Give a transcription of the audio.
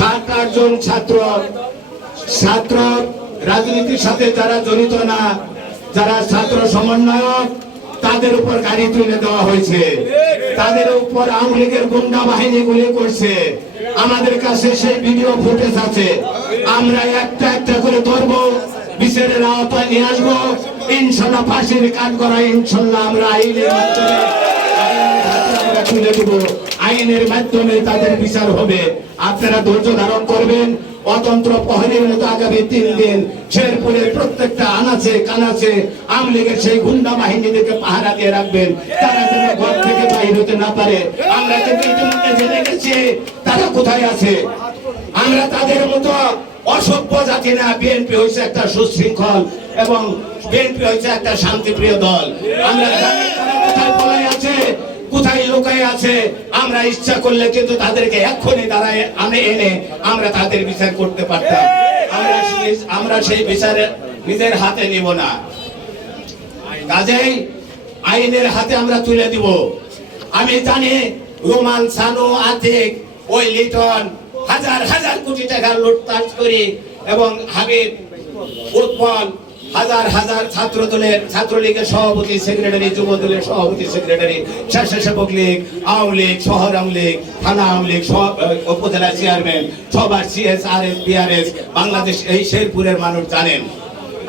7-8 জন ছাত্র রাজনীতির সাথে যারা জড়িত না, যারা ছাত্র সমন্বয়ক, তাদের উপর গাড়ি তুলে দেওয়া হয়েছে, তাদের উপর আওয়ামী লীগের গুন্ডা বাহিনী গুলি করছে। আমাদের কাছে সেই ভিডিও ফুটেজ আছে, আমরা একটা একটা করে ধরবো, বিচারের আওতায় নিয়ে আসবো, ইনশাল্লাহ ফাঁসির কাঠগড়ায় ইনশাল্লাহ আমরা আইনের মাধ্যমে তুলে দেব, আইনের মাধ্যমে তাদের বিচার হবে। আপনারা ধৈর্য ধারণ করবেন। অতন্ত্র প্রহরীর মতো আগামী 3 দিন শেরপুরের প্রত্যেকটা আনাচে কানাচে আওয়ামী লীগের সেই গুন্ডা বাহিনীদেরকে পাহারা দিয়ে রাখবেন, তারা যেন ঘর থেকে বাইর হতে না পারে। আমরা কিন্তু ইতিমধ্যে জেনে গেছি তারা কোথায় আছে। আমরা তাদের মতো অসভ্য জাতি না। বিএনপি হয়েছে একটা সুশৃঙ্খল এবং বিএনপি হয়েছে একটা শান্তিপ্রিয় দল। আমরা জানি তারা কোথায় পলায় আছে, কোথায় লুকায় আছে। আমরা ইচ্ছা করলে কিন্তু তাদেরকে এক্ষুনি দাঁড়ায় এনে আমরা তাদের বিচার করতে পারতাম। আমরা সেই বিচারে নিজের হাতে নিব না, কাজেই আইনের হাতে আমরা তুলে দিব। আমি জানি রোমান, সানু, আতিক, ওই লিটন হাজার হাজার কোটি টাকা লুটপাট করি এবং হাবিব, উৎপল হাজার হাজার ছাত্রলীগের সভাপতি সেক্রেটারি, যুব দলের সভাপতি সেক্রেটারি, স্বেচ্ছাসেবক লীগ, আওয়ামী লীগ, শহর আওয়ামী লীগ, থানা আওয়ামী লীগ, উপজেলা চেয়ারম্যান, সবার সিএস, আরএস, বিআরএস, বাংলাদেশ এই শেরপুরের মানুষ জানেন।